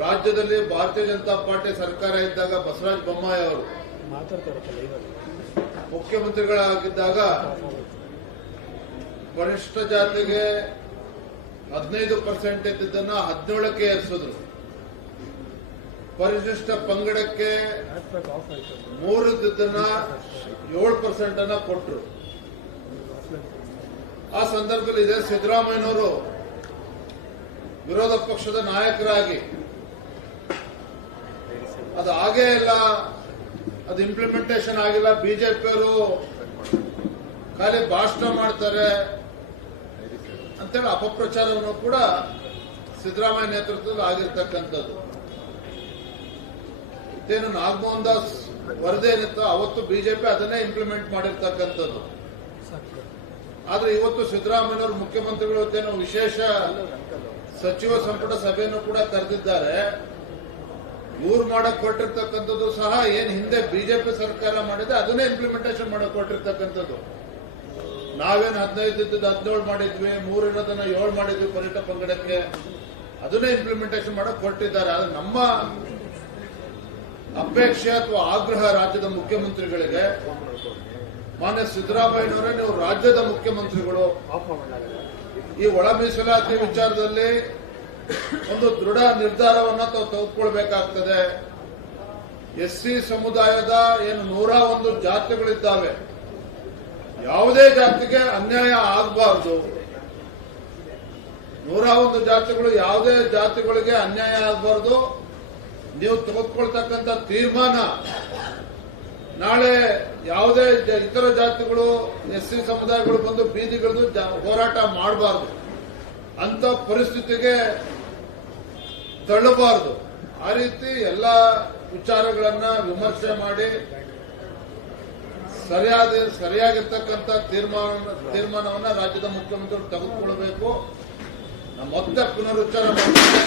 ರಾಜ್ಯದಲ್ಲಿ ಭಾರತೀಯ ಜನತಾ ಪಾರ್ಟಿ ಸರ್ಕಾರ ಇದ್ದಾಗ ಬಸವರಾಜ ಬೊಮ್ಮಾಯಿ ಅವರು ಮುಖ್ಯಮಂತ್ರಿಗಳಾಗಿದ್ದಾಗ ಪರಿಶಿಷ್ಟ ಜಾತಿಗೆ ಹದಿನೈದು ಪರ್ಸೆಂಟ್ ಇದ್ದಿದ್ದನ್ನ ಹದಿನೇಳಕ್ಕೆ ಏರಿಸಿದ್ರು. ಪರಿಶಿಷ್ಟ ಪಂಗಡಕ್ಕೆ ಆಫ್ ಆಯ್ತು ಮೂರು ಇದ್ದಿದ್ದನ್ನ ಏಳು ಪರ್ಸೆಂಟ್ ಅನ್ನ ಕೊಟ್ಟರು ಆ ಸಂದರ್ಭದಲ್ಲಿ ಇದೆ ಸಿದ್ದರಾಮಯ್ಯನವರು ವಿರೋಧ ಪಕ್ಷದ ನಾಯಕರಾಗಿ ಅದು ಆಗೇ ಇಲ್ಲ. ಅದು ಇಂಪ್ಲಿಮೆಂಟೇಷನ್ ಆಗಿಲ್ಲ. ಬಿಜೆಪಿಯವರು ಖಾಲಿ ಭಾಷಣ ಮಾಡ್ತಾರೆ ಅಂತೇಳಿ ಅಪಪ್ರಚಾರವನ್ನು ಕೂಡ ಸಿದ್ದರಾಮಯ್ಯ ನೇತೃತ್ವದಲ್ಲಿ ಆಗಿರ್ತಕ್ಕಂಥದ್ದು. ಇದೇನು ನಾಗಮೋಹನ್ ದಾಸ್ ವರದಿ ಏನಿತ್ತು ಅವತ್ತು ಬಿಜೆಪಿ ಅದನ್ನೇ ಇಂಪ್ಲಿಮೆಂಟ್ ಮಾಡಿರ್ತಕ್ಕಂಥದ್ದು. ಆದ್ರೆ ಇವತ್ತು ಸಿದ್ದರಾಮಯ್ಯವರು ಮುಖ್ಯಮಂತ್ರಿಗಳು ವಿಶೇಷ ಸಚಿವ ಸಂಪುಟ ಸಭೆಯನ್ನು ಕೂಡ ಕರೆದಿದ್ದಾರೆ. ಇವ್ರು ಮಾಡಕ್ ಕೊಟ್ಟಿರ್ತಕ್ಕಂಥದ್ದು ಸಹ ಏನ್ ಹಿಂದೆ ಬಿಜೆಪಿ ಸರ್ಕಾರ ಮಾಡಿದೆ ಅದನ್ನೇ ಇಂಪ್ಲಿಮೆಂಟೇಷನ್ ಮಾಡಕ್ ಕೊಟ್ಟಿರ್ತಕ್ಕಂಥದ್ದು. ನಾವೇನು ಹದಿನೈದು ಇದ್ದದ್ದು ಹದಿನೇಳು ಮಾಡಿದ್ವಿ, ಮೂರು ಇರೋದನ್ನ ಏಳು ಮಾಡಿದ್ವಿ ಪರಿಟ ಪಂಗಡಕ್ಕೆ. ಅದನ್ನೇ ಇಂಪ್ಲಿಮೆಂಟೇಷನ್ ಮಾಡಕ್ ಕೊಟ್ಟಿದ್ದಾರೆ. ಆದ್ರೆ ನಮ್ಮ ಅಪೇಕ್ಷೆ ಅಥವಾ ಆಗ್ರಹ ರಾಜ್ಯದ ಮುಖ್ಯಮಂತ್ರಿಗಳಿಗೆ, ಮಾನ್ಯ ಸಿದ್ದರಾಮಯ್ಯನವರೇ ನೀವು ರಾಜ್ಯದ ಮುಖ್ಯಮಂತ್ರಿಗಳು. ಈ ಒಳ ಮೀಸಲಾತಿ ವಿಚಾರದಲ್ಲಿ ಒಂದು ದೃಢ ನಿರ್ಧಾರವನ್ನ ತಾವು ತೆಗೆದುಕೊಳ್ಬೇಕಾಗ್ತದೆ. ಎಸ್ ಸಿ ಸಮುದಾಯದ ಏನು ನೂರ ಒಂದು ಜಾತಿಗಳಿದ್ದಾವೆ. ಯಾವುದೇ ಜಾತಿಗೆ ಅನ್ಯಾಯ ಆಗಬಾರದು. ನೂರ ಒಂದು ಜಾತಿಗಳು ಯಾವುದೇ ಜಾತಿಗಳಿಗೆ ಅನ್ಯಾಯ ಆಗಬಾರದು. ನೀವು ತೆಗೆದುಕೊಳ್ತಕ್ಕಂಥ ತೀರ್ಮಾನ. ನಾಳೆ ಯಾವುದೇ ಇತರ ಜಾತಿಗಳು, ಎಸ್ ಸಿ ಸಮುದಾಯಗಳು ಬಂದು ಬೀದಿಗಳನ್ನು ಹೋರಾಟ ಮಾಡಬಾರದು. ಅಂತ ಪರಿಸ್ಥಿತಿಗೆ ತಳ್ಳಬಾರದು. ಆ ರೀತಿ ಎಲ್ಲ ವಿಚಾರಗಳನ್ನ ವಿಮರ್ಶೆ ಮಾಡಿ ಸರಿಯಾದ, ಸರಿಯಾಗಿರ್ತಕ್ಕಂಥ ತೀರ್ಮಾನ, ತೀರ್ಮಾನವನ್ನ ರಾಜ್ಯದ ಮುಖ್ಯಮಂತ್ರಿಗಳು ತೆಗೆದುಕೊಳ್ಳಬೇಕು. ನಮ್ಮ ಮತ್ತೆ ಪುನರುಚ್ಚಾರ ಮಾಡ್ತೇನೆ.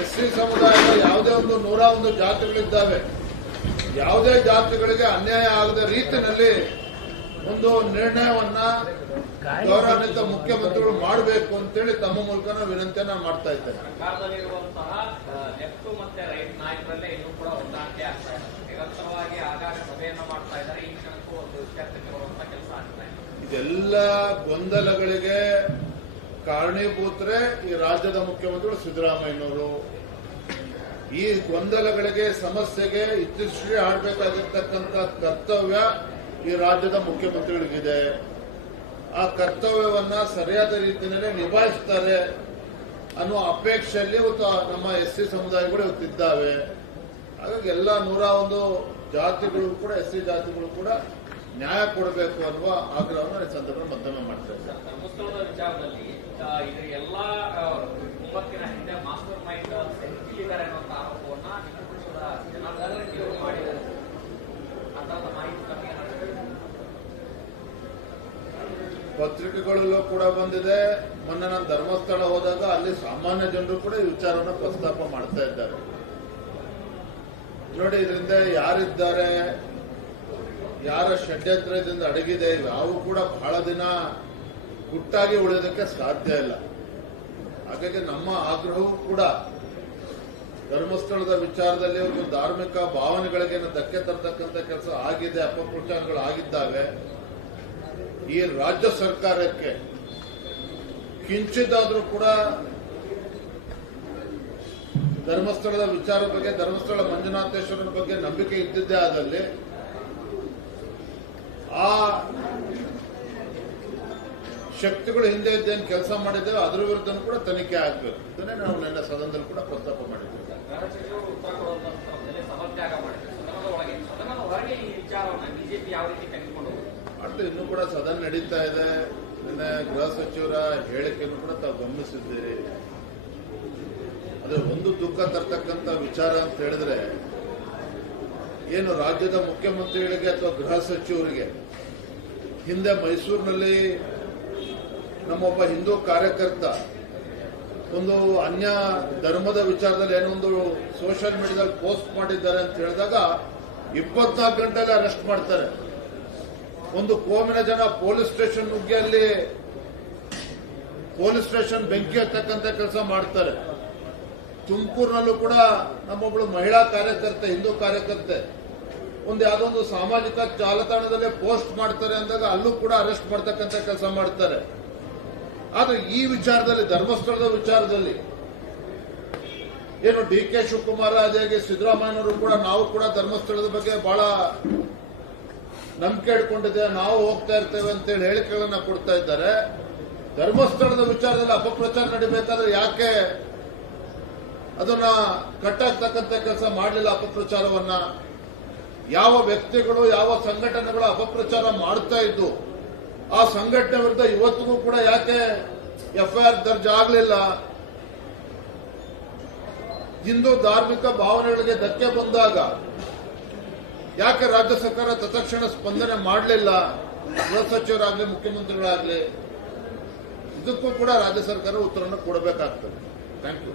ಎಸ್ ಸಿ ಸಮುದಾಯದ ಯಾವುದೇ ಒಂದು ನೂರ ಒಂದು ಜಾತಿಗಳಿದ್ದಾವೆ. ಯಾವುದೇ ಜಾತಿಗಳಿಗೆ ಅನ್ಯಾಯ ಆಗದ ರೀತಿಯಲ್ಲಿ ಒಂದು ನಿರ್ಣಯವನ್ನ ಗೌರವಾನ್ವಿತ ಮುಖ್ಯಮಂತ್ರಿಗಳು ಮಾಡಬೇಕು ಅಂತೇಳಿ ತಮ್ಮ ಮೂಲಕ ನಾನು ವಿನಂತಿಯನ್ನ ಮಾಡ್ತಾ ಇದ್ದೇನೆ ಇದೆಲ್ಲ ಗೊಂದಲಗಳಿಗೆ ಕಾರಣೀಭೂತರೆ ಈ ರಾಜ್ಯದ ಮುಖ್ಯಮಂತ್ರಿಗಳು ಸಿದ್ದರಾಮಯ್ಯನವರು. ಈ ಗೊಂದಲಗಳಿಗೆ ಸಮಸ್ಯೆಗೆ ಇತ್ತೀಚೆಗೆ ಆಡಬೇಕಾಗಿರ್ತಕ್ಕಂಥ ಕರ್ತವ್ಯ ಈ ರಾಜ್ಯದ ಮುಖ್ಯಮಂತ್ರಿಗಳಿಗಿದೆ. ಆ ಕರ್ತವ್ಯವನ್ನ ಸರಿಯಾದ ರೀತಿಯಲ್ಲಿ ನಿಭಾಯಿಸ್ತಾರೆ ಅನ್ನೋ ಅಪೇಕ್ಷೆಯಲ್ಲಿ ಇವತ್ತು ನಮ್ಮ ಎಸ್ ಸಿ ಸಮುದಾಯಗಳು ಇವತ್ತಿದ್ದಾವೆ. ಹಾಗಾಗಿ ಎಲ್ಲ ನೂರ ಒಂದು ಜಾತಿಗಳು ಕೂಡ ಎಸ್ ಸಿ ಜಾತಿಗಳು ಕೂಡ ನ್ಯಾಯ ಕೊಡಬೇಕು ಅನ್ನುವ ಆಗ್ರಹವನ್ನು ಈ ಸಂದರ್ಭ ಮತ್ತೊಮ್ಮೆ ಮಾಡ್ತಾ ಇದ್ದಾರೆ ಧರ್ಮಸ್ಥಳದ ವಿಚಾರದಲ್ಲಿ ಆ, ಇದು ಎಲ್ಲಾ ಆ, ಒಂಬತ್ತಿನ ಹಿಂದೆ ಮಾಸ್ಟರ್ ಮೈಂಡ್ ಇದ್ದಾರೆ ಅನ್ನುವಂತ ಆರೋಪವನ್ನ ವಿಧಾನಪಕ್ಷದ ಜನಾರ್ದನ ರೆಡ್ಡಿ ಅವರು ಮಾಡಿದ್ದಾರೆ ಅಂತ ಮಾಹಿತಿ ತಮಗೆ ಏನಾದ್ರು ಪತ್ರಿಕೆಗಳಲ್ಲೂ ಕೂಡ ಬಂದಿದೆ. ಮೊನ್ನೆ ನಾನು ಧರ್ಮಸ್ಥಳ ಹೋದಾಗ ಅಲ್ಲಿ ಸಾಮಾನ್ಯ ಜನರು ಕೂಡ ಈ ವಿಚಾರವನ್ನು ಪ್ರಸ್ತಾಪ ಮಾಡ್ತಾ ಇದ್ದಾರೆ. ನೋಡಿ, ಇದರಿಂದ ಯಾರಿದ್ದಾರೆ, ಯಾರ ಷಡ್ಯಂತ್ರದಿಂದ ಅಡಗಿದೆ ಅವು ಕೂಡ ಬಹಳ ದಿನ ಗುಟ್ಟಾಗಿ ಉಳಿಯೋದಕ್ಕೆ ಸಾಧ್ಯ ಇಲ್ಲ. ಹಾಗಾಗಿ ನಮ್ಮ ಆಗ್ರಹವೂ ಕೂಡ ಧರ್ಮಸ್ಥಳದ ವಿಚಾರದಲ್ಲಿ ಒಂದು ಧಾರ್ಮಿಕ ಭಾವನೆಗಳಿಗೆ ಧಕ್ಕೆ ತರತಕ್ಕಂಥ ಕೆಲಸ ಆಗಿದೆ, ಅಪಪ್ರಚಾರಗಳು ಆಗಿದ್ದಾವೆ. ಈ ರಾಜ್ಯ ಸರ್ಕಾರಕ್ಕೆ ಕಿಂಚಿದ್ದಾದರೂ ಕೂಡ ಧರ್ಮಸ್ಥಳದ ವಿಚಾರ ಬಗ್ಗೆ, ಧರ್ಮಸ್ಥಳ ಮಂಜುನಾಥೇಶ್ವರನ ಬಗ್ಗೆ ನಂಬಿಕೆ ಇದ್ದಿದ್ದೇ ಆದಲ್ಲಿ ಆ ಶಕ್ತಿಗಳು ಹಿಂದೆ ಇದ್ದೇನು ಕೆಲಸ ಮಾಡಿದ್ದೇವೆ, ಅದರ ವಿರುದ್ಧ ಕೂಡ ತನಿಖೆ ಆಗಬೇಕು. ಇದನ್ನೇ ನಾವು ನನ್ನ ಸದನದಲ್ಲಿ ಕೂಡ ಪ್ರಸ್ತಾಪ ಮಾಡಿದ್ದೇವೆ ಗೃಹ ಮತ್ತೆ ಇನ್ನೂ ಕೂಡ ಸದನ ನಡೀತಾ ಇದೆ. ಗೃಹ ಸಚಿವರ ಹೇಳಿಕೆಯನ್ನು ಕೂಡ ತಾವು ಗಮನಿಸಿದ್ದೀರಿ. ಅದೇ ಒಂದು ದುಃಖ ತರ್ತಕ್ಕಂಥ ವಿಚಾರ ಅಂತ ಹೇಳಿದ್ರೆ, ಏನು ರಾಜ್ಯದ ಮುಖ್ಯಮಂತ್ರಿಗಳಿಗೆ ಅಥವಾ ಗೃಹ ಸಚಿವರಿಗೆ, ಹಿಂದೆ ಮೈಸೂರಿನಲ್ಲಿ ನಮ್ಮೊಬ್ಬ ಹಿಂದೂ ಕಾರ್ಯಕರ್ತ ಒಂದು ಅನ್ಯ ಧರ್ಮದ ವಿಚಾರದಲ್ಲಿ ಏನೊಂದು ಸೋಷಿಯಲ್ ಮೀಡಿಯಾದಲ್ಲಿ ಪೋಸ್ಟ್ ಮಾಡಿದ್ದಾರೆ ಅಂತ ಹೇಳಿದಾಗ ಇಪ್ಪತ್ನಾಲ್ಕು ಗಂಟೆಗೆ ಅರೆಸ್ಟ್ ಮಾಡ್ತಾರೆ. ಒಂದು ಕೋಮಿನ ಜನ ಪೊಲೀಸ್ ಸ್ಟೇಷನ್ ನುಗ್ಗಿ ಅಲ್ಲಿ ಪೊಲೀಸ್ ಸ್ಟೇಷನ್ ಬೆಂಕಿ ಹತ್ತಕ್ಕಂತ ಕೆಲಸ ಮಾಡ್ತಾರೆ. ತುಮಕೂರಿನಲ್ಲೂ ಕೂಡ ನಮ್ಮೊಬ್ಳು ಮಹಿಳಾ ಕಾರ್ಯಕರ್ತೆ, ಹಿಂದೂ ಕಾರ್ಯಕರ್ತೆ, ಒಂದು ಯಾವುದೋ ಒಂದು ಸಾಮಾಜಿಕ ಜಾಲತಾಣದಲ್ಲಿ ಪೋಸ್ಟ್ ಮಾಡ್ತಾರೆ ಅಂದಾಗ ಅಲ್ಲೂ ಕೂಡ ಅರೆಸ್ಟ್ ಮಾಡ್ತಕ್ಕಂಥ ಕೆಲಸ ಮಾಡ್ತಾರೆ. ಆದ್ರೆ ಈ ವಿಚಾರದಲ್ಲಿ, ಧರ್ಮಸ್ಥಳದ ವಿಚಾರದಲ್ಲಿ ಏನು ಡಿ ಕೆ ಶಿವಕುಮಾರ್ ಅದೇ ಸಿದ್ದರಾಮಯ್ಯನವರು ಕೂಡ, ನಾವು ಕೂಡ ಧರ್ಮಸ್ಥಳದ ಬಗ್ಗೆ ಬಹಳ ನಂಬಿಕೆ ಇಟ್ಕೊಂಡಿದ್ದೇವೆ ನಾವು ಹೋಗ್ತಾ ಇರ್ತೇವೆ ಅಂತೇಳಿ ಹೇಳಿಕೆಗಳನ್ನ ಕೊಡ್ತಾ ಇದ್ದಾರೆ. ಧರ್ಮಸ್ಥಳದ ವಿಚಾರದಲ್ಲಿ ಅಪಪ್ರಚಾರ ನಡಿಬೇಕಾದ್ರೆ ಯಾಕೆ ಅದನ್ನ ಕಟ್ಟಾಗ್ತಕ್ಕಂಥ ಕೆಲಸ ಮಾಡಲಿಲ್ಲ ಅಪಪ್ರಚಾರವನ್ನ? ಯಾವ ವ್ಯಕ್ತಿಗಳು, ಯಾವ ಸಂಘಟನೆಗಳು ಅಪಪ್ರಚಾರ ಮಾಡ್ತಾ ಇದ್ದು, ಆ ಸಂಘಟನೆ ವಿರುದ್ಧ ಇವತ್ತಿಗೂ ಕೂಡ ಯಾಕೆ ಎಫ್ಐಆರ್ ದರ್ಜೆ ಆಗಲಿಲ್ಲ? ಹಿಂದೂ ಧಾರ್ಮಿಕ ಭಾವನೆಗಳಿಗೆ ಧಕ್ಕೆ ಬಂದಾಗ ಯಾಕೆ ರಾಜ್ಯ ಸರ್ಕಾರ ತತ್ಕ್ಷಣ ಸ್ಪಂದನೆ ಮಾಡಲಿಲ್ಲ? ಗೃಹ ಸಚಿವರಾಗಲಿ, ಮುಖ್ಯಮಂತ್ರಿಗಳಾಗ್ಲಿ, ಇದಕ್ಕೂ ಕೂಡ ರಾಜ್ಯ ಸರ್ಕಾರ ಉತ್ತರವನ್ನು ಕೊಡಬೇಕಾಗ್ತದೆ. Thank you